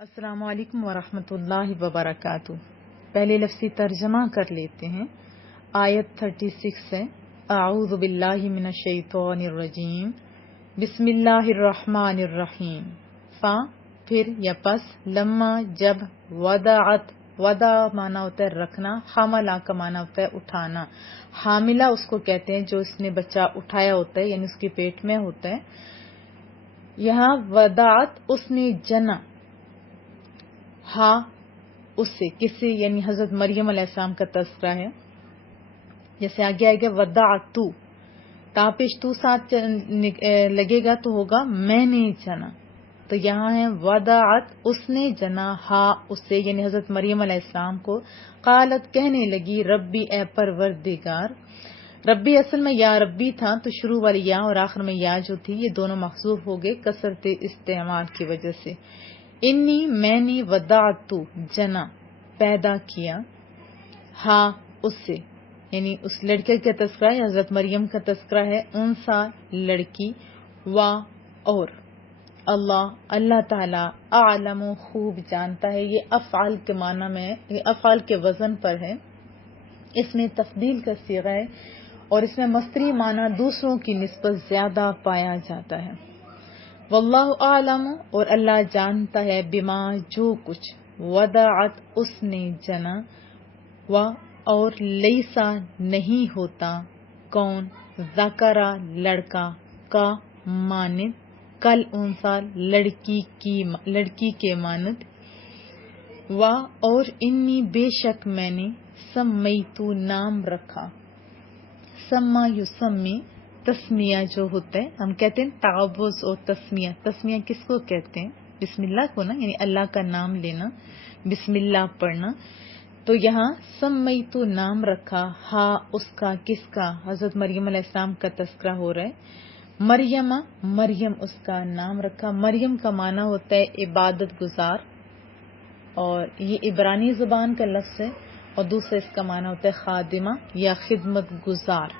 السلام علیکم ورحمۃ اللہ وبرکاتہ۔ پہلے لفظی ترجمہ کر لیتے ہیں۔ آیت 36 ہے، اعوذ باللہ من الشیطان الرجیم، بسم اللہ الرحمن الرحیم۔ پھر یا پس، لما جب، وضع مانا ہوتا ہے رکھنا، حملہ کا مانا ہوتا ہے اٹھانا۔ حاملہ اس کو کہتے ہیں جو اس نے بچہ اٹھایا ہوتا ہے، یعنی اس کے پیٹ میں ہوتا ہے۔ یہاں وضعت اس نے جنا، اس سے کس سے، یعنی حضرت مریم علیہ السلام کا تذکرہ ہے۔ جیسے آگے آئے گا وضعت، تاپش تو ساتھ لگے گا تو ہوگا میں نے جنا، تو یہاں ہے وضعت اس نے جنا، اس سے یعنی حضرت مریم علیہ السلام کو، قالت کہنے لگی، ربی اے پروردگار۔ ربی اصل میں یا ربی تھا، تو شروع والی یا اور آخر میں یا جو تھی یہ دونوں محذوف ہو گئے کثرت استعمال کی وجہ سے۔ انی میں نے، وضعت جنا پیدا کیا، اس سے یعنی اس لڑکے کا تذکرہ ہے، حضرت مریم کا تذکرہ ہے، انسا لڑکی، اور اللہ تعالی اعلم خوب جانتا ہے۔ یہ افعال کے معنی میں، یہ افعال کے وزن پر ہے، اس میں تفضیل کا صیغہ ہے اور اس میں مصدری معنی دوسروں کی نسبت زیادہ پایا جاتا ہے۔ واللہ اعلم اور اللہ جانتا ہے، بما جو کچھ، وضعت اس نے جنا، اور لیسا نہیں ہوتا، کون، ذکرا لڑکا، کا مانند، کل انسا لڑکی کے مانند، اور انی بے شک میں نے، سمیتو نام رکھا، سما یسمی تسمیہ جو ہوتا ہے، ہم کہتے ہیں تعوذ اور تسمیہ۔ تسمیہ کس کو کہتے ہیں؟ بسم اللہ کو نا، یعنی اللہ کا نام لینا، بسم اللہ پڑھنا۔ تو یہاں سمیتو نام رکھا، اس کا، کس کا، حضرت مریم علیہ السلام کا تذکرہ ہو رہا ہے۔ مریم اس کا نام رکھا۔ مریم کا معنی ہوتا ہے عبادت گزار، اور یہ عبرانی زبان کا لفظ ہے، اور دوسرا اس کا معنی ہوتا ہے خادمہ یا خدمت گزار۔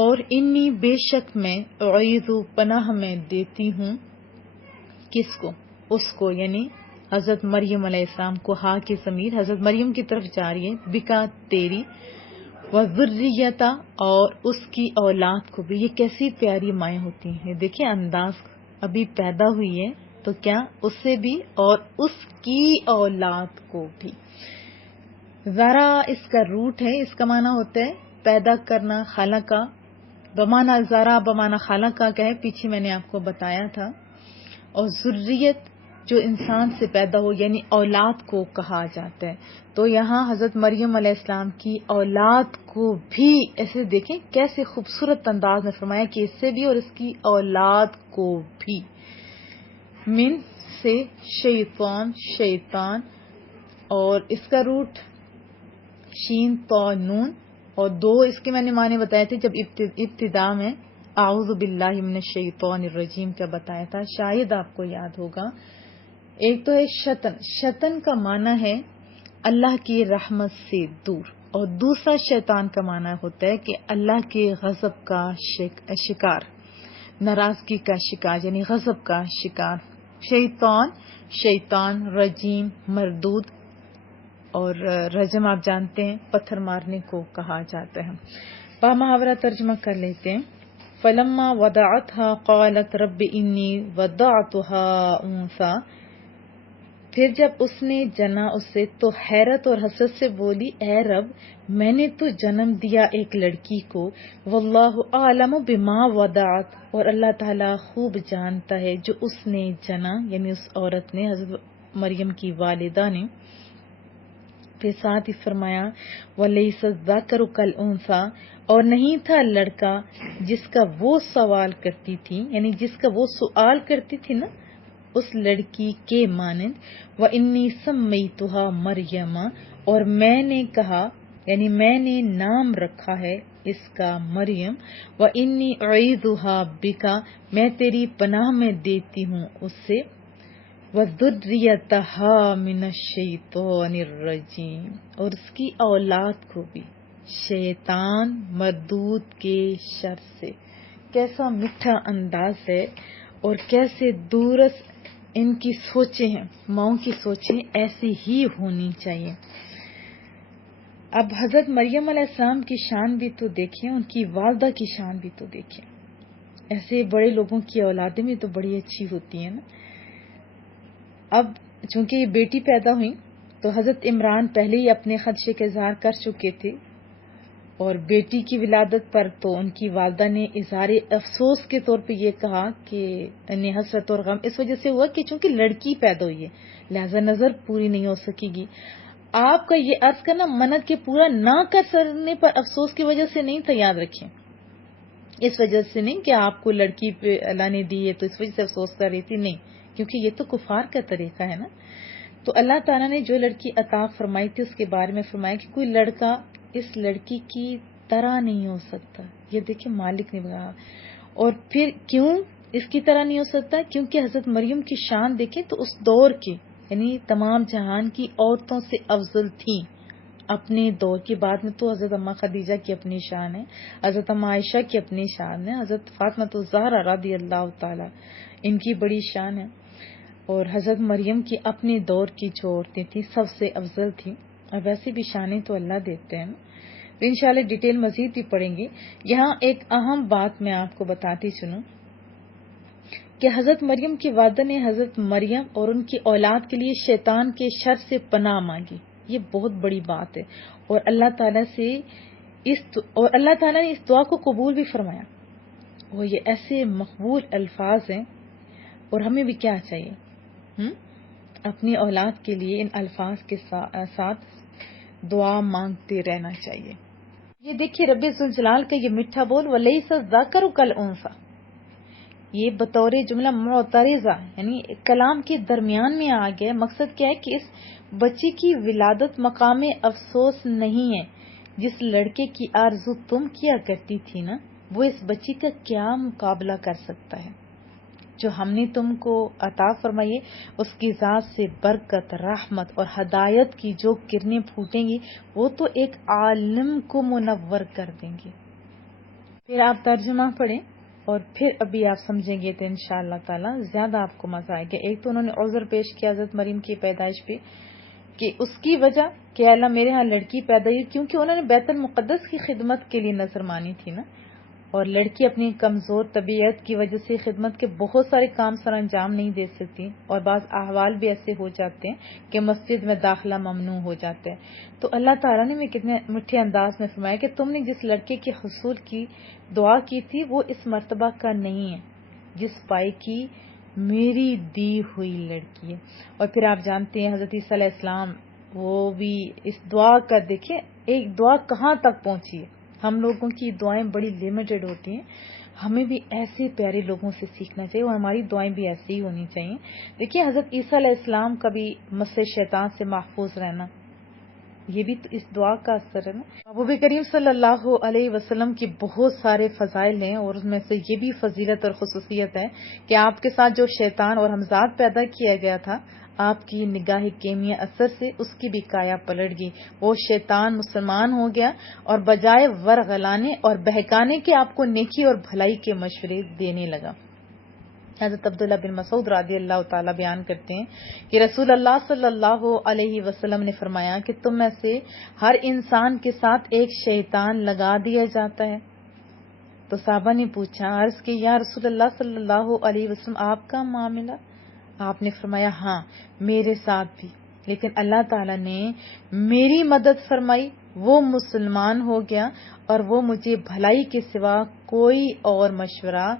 اور انی بے شک میں، اعیذ پناہ میں دیتی ہوں، کس کو، اس کو، یعنی حضرت مریم علیہ السلام کو، کی ضمیر حضرت مریم کی طرف جا رہی ہے، بکا تیری، وذریتا اور اس کی اولاد کو بھی۔ یہ کیسی پیاری مائیں ہوتی ہیں، دیکھیں انداز، ابھی پیدا ہوئی ہے تو کیا، اس سے بھی اور اس کی اولاد کو بھی۔ ذرا اس کا روٹ ہے، اس کا معنی ہوتا ہے پیدا کرنا، خلقہ بمانا، ذرا بمانا خلقہ کا ہے، پیچھے میں نے آپ کو بتایا تھا۔ اور ذریت جو انسان سے پیدا ہو، یعنی اولاد کو کہا جاتا ہے، تو یہاں حضرت مریم علیہ السلام کی اولاد کو بھی، ایسے دیکھیں کیسے خوبصورت انداز میں فرمایا کہ اس سے بھی اور اس کی اولاد کو بھی۔ من سے، شیطان، اور اس کا روٹ شین تو نون، اور دو اس کے میں نے معنی بتائے تھے جب ابتدا میں اعوذ باللہ من الشیطان الرجیم کا بتایا تھا، شاید آپ کو یاد ہوگا۔ ایک تو ہے شطن کا معنی ہے اللہ کی رحمت سے دور، اور دوسرا شیطان کا معنی ہوتا ہے کہ اللہ کے غضب کا شکار، ناراضگی کا شکار، یعنی غضب کا شکار۔ شیطان رجیم مردود، اور رجم آپ جانتے ہیں پتھر مارنے کو کہا جاتا ہے۔ محاورہ ترجمہ کر لیتے ہیں۔ فلما وضعتها قالت رب انی وضعتها انثى، پھر جب اس نے جنا اسے تو حیرت اور حسرت سے بولی، اے رب میں نے تو جنم دیا ایک لڑکی کو، واللہ اعلم بما وضعت اور اللہ تعالیٰ خوب جانتا ہے جو اس نے جنا، یعنی اس عورت نے، حضرت مریم کی والدہ نے۔ پھر ساتھ ہی فرمایا وَلَيْسَ الذَّكَرُ كَالْأُنثَى، اور نہیں تھا لڑکا جس کا وہ سوال کرتی تھی، یعنی جس کا وہ سوال کرتی تھی نا، اس لڑکی کے مانند۔ وَإِنِّي سَمَّيْتُهَا مَرْيَمَ، اور میں نے کہا، یعنی میں نے نام رکھا ہے اس کا مریم۔ وَإِنِّي أُعِيذُهَا بِكَ، میں تیری پناہ میں دیتی ہوں اس سے، وَذُرِّيَّتَهَا مِنَ الشَّيْطَانِ الرَّجِيمِ، اور اس کی اولاد کو بھی شیطان مردود کے شر سے۔ کیسا میٹھا انداز ہے، اور کیسے ان کی سوچیں ہیں، ماؤں کی سوچیں ایسی ہی ہونی چاہیے۔ اب حضرت مریم علیہ السلام کی شان بھی تو دیکھیں، ان کی والدہ کی شان بھی تو دیکھیں۔ ایسے بڑے لوگوں کی اولادیں بھی تو بڑی اچھی ہوتی ہیں نا۔ اب چونکہ یہ بیٹی پیدا ہوئی تو حضرت عمران پہلے ہی اپنے خدشے کا اظہار کر چکے تھے، اور بیٹی کی ولادت پر تو ان کی والدہ نے اظہار افسوس کے طور پہ یہ کہا کہ انہیں حسرت اور غم اس وجہ سے ہوا کہ چونکہ لڑکی پیدا ہوئی ہے لہذا نظر پوری نہیں ہو سکے گی۔ آپ کا یہ عرض کرنا منت کے پورا نہ کر سکنے پر افسوس کی وجہ سے نہیں تھا، یاد رکھیں، اس وجہ سے نہیں کہ آپ کو لڑکی پہ اللہ نے دی ہے تو اس وجہ سے افسوس کر رہی تھی، نہیں، کیونکہ یہ تو کفار کا طریقہ ہے نا۔ تو اللہ تعالیٰ نے جو لڑکی عطا فرمائی تھی اس کے بارے میں فرمایا کہ کوئی لڑکا اس لڑکی کی طرح نہیں ہو سکتا۔ یہ دیکھیں مالک نے کہا، اور پھر کیوں اس کی طرح نہیں ہو سکتا؟ کیونکہ حضرت مریم کی شان دیکھیں تو اس دور کی یعنی تمام جہان کی عورتوں سے افضل تھیں اپنے دور کی۔ بعد میں تو حضرت اماں خدیجہ کی اپنی شان ہے، حضرت اماں عائشہ کی اپنی شان ہے، حضرت فاطمہ الزہرا رضی اللہ تعالی ان کی بڑی شان ہے، اور حضرت مریم کی اپنے دور کی جو عورتیں تھیں سب سے افضل تھیں، اور ویسے بھی شانیں تو اللہ دیتے ہیں۔ تو انشاءاللہ ڈیٹیل مزید بھی پڑھیں گے۔ یہاں ایک اہم بات میں آپ کو بتاتی چلوں کہ حضرت مریم کی والدہ نے حضرت مریم اور ان کی اولاد کے لیے شیطان کے شر سے پناہ مانگی، یہ بہت بڑی بات ہے، اور اللہ تعالیٰ نے اس دعا کو قبول بھی فرمایا، اور یہ ایسے مقبول الفاظ ہیں، اور ہمیں بھی کیا چاہیے؟ اپنی اولاد کے لیے ان الفاظ کے ساتھ دعا مانگتے رہنا چاہیے۔ یہ دیکھیے رب ذوالجلال کا یہ میٹھا بول وَلَيْسَ الذَّكَرُ كَالْأُنثىٰ، یہ بطور جملہ معترضہ یعنی کلام کے درمیان میں آ گیا۔ مقصد کیا ہے کہ اس بچے کی ولادت مقام افسوس نہیں ہے، جس لڑکے کی آرزو تم کیا کرتی تھی نا، وہ اس بچی کا کیا مقابلہ کر سکتا ہے؟ جو ہم نے تم کو عطا فرمائیے اس کی ذات سے برکت، رحمت اور ہدایت کی جو کرنیں پھوٹیں گی وہ تو ایک عالم کو منور کر دیں گے۔ پھر آپ ترجمہ پڑھیں اور پھر ابھی آپ سمجھیں گے تو انشاءاللہ تعالی زیادہ آپ کو مزہ آئے گا۔ ایک تو انہوں نے عذر پیش کیا حضرت مریم کی پیدائش پہ کہ اس کی وجہ کہ اللہ میرے ہاں لڑکی پیدا ہوئی، کیونکہ انہوں نے بیت المقدس کی خدمت کے لیے نظر مانی تھی نا، اور لڑکی اپنی کمزور طبیعت کی وجہ سے خدمت کے بہت سارے کام سر انجام نہیں دے سکتی، اور بعض احوال بھی ایسے ہو جاتے ہیں کہ مسجد میں داخلہ ممنوع ہو جاتا ہے۔ تو اللہ تعالیٰ نے کتنے میٹھے انداز میں فرمایا کہ تم نے جس لڑکے کے حصول کی دعا کی تھی وہ اس مرتبہ کا نہیں ہے جس پائے کی میری دی ہوئی لڑکی ہے۔ اور پھر آپ جانتے ہیں حضرت عیسیٰ علیہ السلام وہ بھی اس دعا کا دیکھیں ایک دعا کہاں تک پہنچی ہے۔ ہم لوگوں کی دعائیں بڑی لیمیٹڈ ہوتی ہیں، ہمیں بھی ایسے پیارے لوگوں سے سیکھنا چاہیے اور ہماری دعائیں بھی ایسی ہی ہونی چاہیے۔ دیکھیے حضرت عیسیٰ علیہ السلام کا بھی مس شیطان سے محفوظ رہنا یہ بھی تو اس دعا کا اثر ہے نا۔ محبوب کریم صلی اللہ علیہ وسلم کی بہت سارے فضائل ہیں، اور اس میں سے یہ بھی فضیلت اور خصوصیت ہے کہ آپ کے ساتھ جو شیطان اور حمزاد پیدا کیا گیا تھا، آپ کی نگاہ کیمیا اثر سے اس کی بھی کایا پلٹ گئی، وہ شیطان مسلمان ہو گیا اور بجائے ورغلانے اور بہکانے کے آپ کو نیکی اور بھلائی کے مشورے دینے لگا۔ حضرت عبداللہ بن مسعود رضی اللہ تعالیٰ بیان کرتے ہیں کہ رسول اللہ صلی اللہ علیہ وسلم نے فرمایا کہ تم میں سے ہر انسان کے ساتھ ایک شیطان لگا دیا جاتا ہے۔ تو صحابہ نے پوچھا، عرض کہ یا رسول اللہ صلی اللہ علیہ وسلم آپ کا معاملہ؟ آپ نے فرمایا ہاں میرے ساتھ بھی، لیکن اللہ تعالیٰ نے میری مدد فرمائی، وہ مسلمان ہو گیا اور وہ مجھے بھلائی کے سوا کوئی اور مشورہ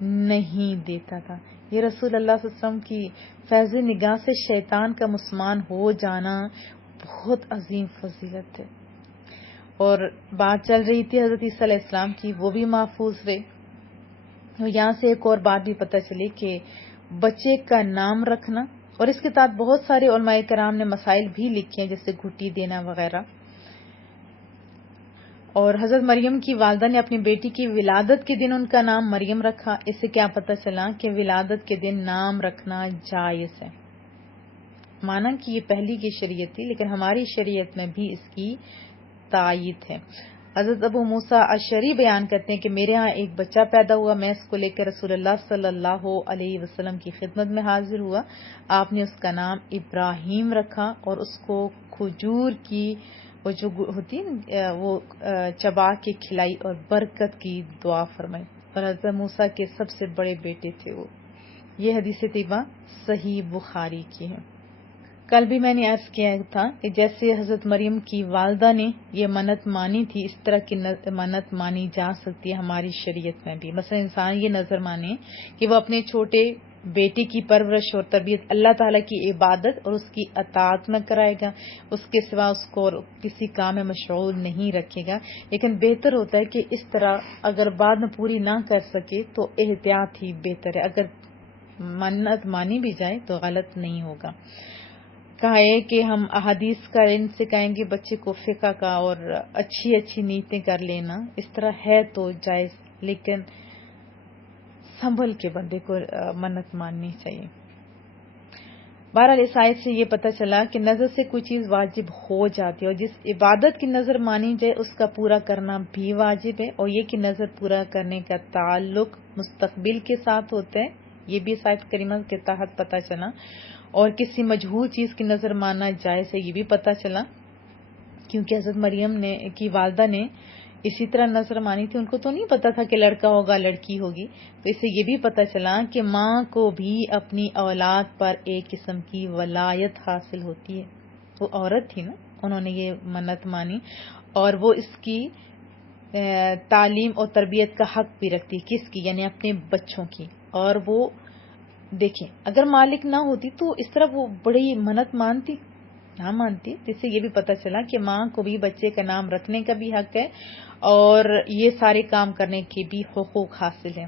نہیں دیتا تھا۔ یہ رسول اللہ صلی اللہ علیہ وسلم کی فیض نگاہ سے شیطان کا مسلمان ہو جانا بہت عظیم فضیلت ہے۔ اور بات چل رہی تھی حضرت عیسیٰ علیہ السلام کی، وہ بھی محفوظ رہے۔ یہاں سے ایک اور بات بھی پتہ چلی کہ بچے کا نام رکھنا، اور اس کے ساتھ بہت سارے علماء کرام نے مسائل بھی لکھے ہیں جیسے گھٹی دینا وغیرہ۔ اور حضرت مریم کی والدہ نے اپنی بیٹی کی ولادت کے دن ان کا نام مریم رکھا۔ اس سے کیا پتہ چلا کہ ولادت کے دن نام رکھنا جائز ہے، مانا کہ یہ پہلی کی شریعت تھی لیکن ہماری شریعت میں بھی اس کی تائید ہے۔ حضرت ابو موسیٰ اشعری بیان کرتے ہیں کہ میرے ہاں ایک بچہ پیدا ہوا، میں اس کو لے کر رسول اللہ صلی اللہ علیہ وسلم کی خدمت میں حاضر ہوا. آپ نے اس کا نام ابراہیم رکھا اور اس کو کھجور کی وہ جو ہوتی ہے وہ چبا کے کھلائی اور برکت کی دعا فرمائی. اور حضرت موسیٰ کے سب سے بڑے بیٹے تھے وہ. یہ حدیث طیبہ صحیح بخاری کی ہے. کل بھی میں نے عرض کیا تھا کہ جیسے حضرت مریم کی والدہ نے یہ منت مانی تھی، اس طرح کی منت مانی جا سکتی ہے ہماری شریعت میں بھی. مثلا انسان یہ نظر مانے کہ وہ اپنے چھوٹے بیٹے کی پرورش اور تربیت اللہ تعالیٰ کی عبادت اور اس کی اطاعت میں کرائے گا، اس کے سوا اس کو کسی کام میں مشغول نہیں رکھے گا. لیکن بہتر ہوتا ہے کہ اس طرح اگر بعد میں پوری نہ کر سکے تو احتیاط ہی بہتر ہے. اگر منت مانی بھی جائے تو غلط نہیں ہوگا. کہا ہے کہ ہم احادیث کا علم سے کہیں گے بچے کو فقہ کا اور اچھی اچھی نیتیں کر لینا اس طرح ہے تو جائز، لیکن سنبھل کے بندے کو منت ماننی چاہیے. بہرحال اس آیت سے یہ پتہ چلا کہ نظر سے کوئی چیز واجب ہو جاتی ہے اور جس عبادت کی نظر مانی جائے اس کا پورا کرنا بھی واجب ہے، اور یہ کہ نظر پورا کرنے کا تعلق مستقبل کے ساتھ ہوتا ہے، یہ بھی اس آیت کریمہ کے تحت پتہ چلا. اور کسی مجہول چیز کی نظر ماننا جائز ہے، یہ بھی پتہ چلا، کیونکہ حضرت مریم کی والدہ نے اسی طرح نظر مانی تھی. ان کو تو نہیں پتا تھا کہ لڑکا ہوگا لڑکی ہوگی، تو اس سے یہ بھی پتہ چلا کہ ماں کو بھی اپنی اولاد پر ایک قسم کی ولایت حاصل ہوتی ہے. وہ عورت تھی نا، انہوں نے یہ منت مانی اور وہ اس کی تعلیم اور تربیت کا حق بھی رکھتی. کس کی؟ یعنی اپنے بچوں کی. اور وہ دیکھیں اگر مالک نہ ہوتی تو اس طرح وہ بڑی منت مانتی نہ مانتی. اس سے یہ بھی پتہ چلا کہ ماں کو بھی بچے کا نام رکھنے کا بھی حق ہے اور یہ سارے کام کرنے کے بھی حقوق حاصل ہیں.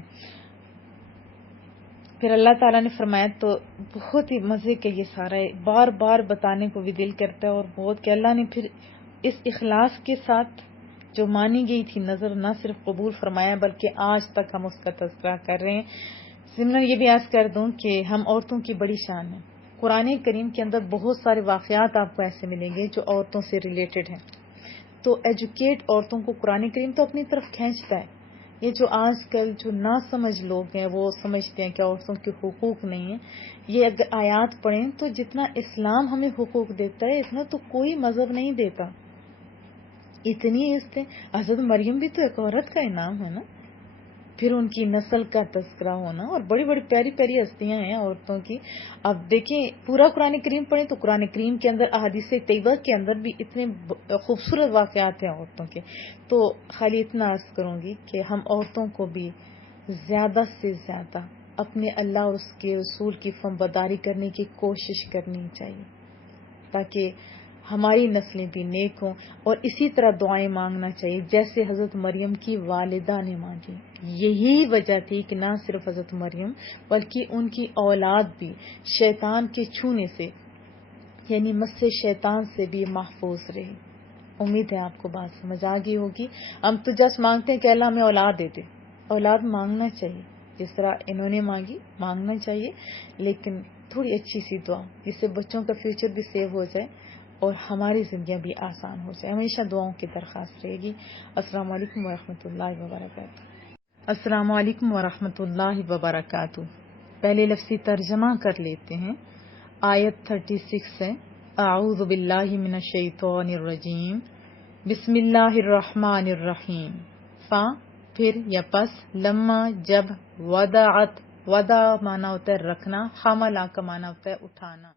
پھر اللہ تعالیٰ نے فرمایا تو بہت ہی مزے کے یہ سارا ہے، بار بار بتانے کو بھی دل کرتا ہے اور بہت کہ اللہ نے پھر اس اخلاص کے ساتھ جو مانی گئی تھی نظر نہ صرف قبول فرمایا بلکہ آج تک ہم اس کا تذکرہ کر رہے ہیں. ضمن یہ بھی عرض کر دوں کہ ہم عورتوں کی بڑی شان ہے. قرآن کریم کے اندر بہت سارے واقعات آپ کو ایسے ملیں گے جو عورتوں سے ریلیٹڈ ہیں. تو ایجوکیٹ عورتوں کو قرآن کریم تو اپنی طرف کھینچتا ہے. یہ جو آج کل جو نہ سمجھ لوگ ہیں وہ سمجھتے ہیں کہ عورتوں کے حقوق نہیں ہیں. یہ اگر آیات پڑھیں تو جتنا اسلام ہمیں حقوق دیتا ہے اتنا تو کوئی مذہب نہیں دیتا. اتنی حضرت مریم بھی تو ایک عورت کا انعام ہے نا. پھر ان کی نسل کا تذکرہ ہونا اور بڑی بڑی پیاری پیاری ہستیاں ہیں عورتوں کی. اب دیکھیں پورا قرآن کریم پڑھیں تو قرآن کریم کے اندر احادیث طیبہ کے اندر بھی اتنے خوبصورت واقعات ہیں عورتوں کے. تو خالی اتنا عرض کروں گی کہ ہم عورتوں کو بھی زیادہ سے زیادہ اپنے اللہ اور اس کے رسول کی فرمانبرداری کرنے کی کوشش کرنی چاہیے تاکہ ہماری نسلیں بھی نیک ہوں. اور اسی طرح دعائیں مانگنا چاہیے جیسے حضرت مریم کی والدہ نے مانگی. یہی وجہ تھی کہ نہ صرف حضرت مریم بلکہ ان کی اولاد بھی شیطان کے چھونے سے یعنی مس شیطان سے بھی محفوظ رہی. امید ہے آپ کو بات سمجھ آ گئی ہوگی. ہم تو جس مانگتے ہیں کہ اللہ ہمیں اولاد دے دے. اولاد مانگنا چاہیے جس طرح انہوں نے مانگی، مانگنا چاہیے، لیکن تھوڑی اچھی سی دعا جس سے بچوں کا فیوچر بھی سیو ہو جائے اور ہماری زندگیاں بھی آسان ہو جائے. ہمیشہ دعاؤں کی درخواست رہے گی. السلام علیکم ورحمۃ اللہ وبرکاتہ. السلام علیکم ورحمۃ اللہ وبرکاتہ. پہلے لفظی ترجمہ کر لیتے ہیں. آیت 36 ہے. اعوذ باللہ من الشیطان الرجیم بسم اللہ الرحمن الرحیم. فا پھر یا پس، لما جب، وضعت وضع مانا ہوتا ہے رکھنا، حملہ کا مانا ہوتا ہے اٹھانا.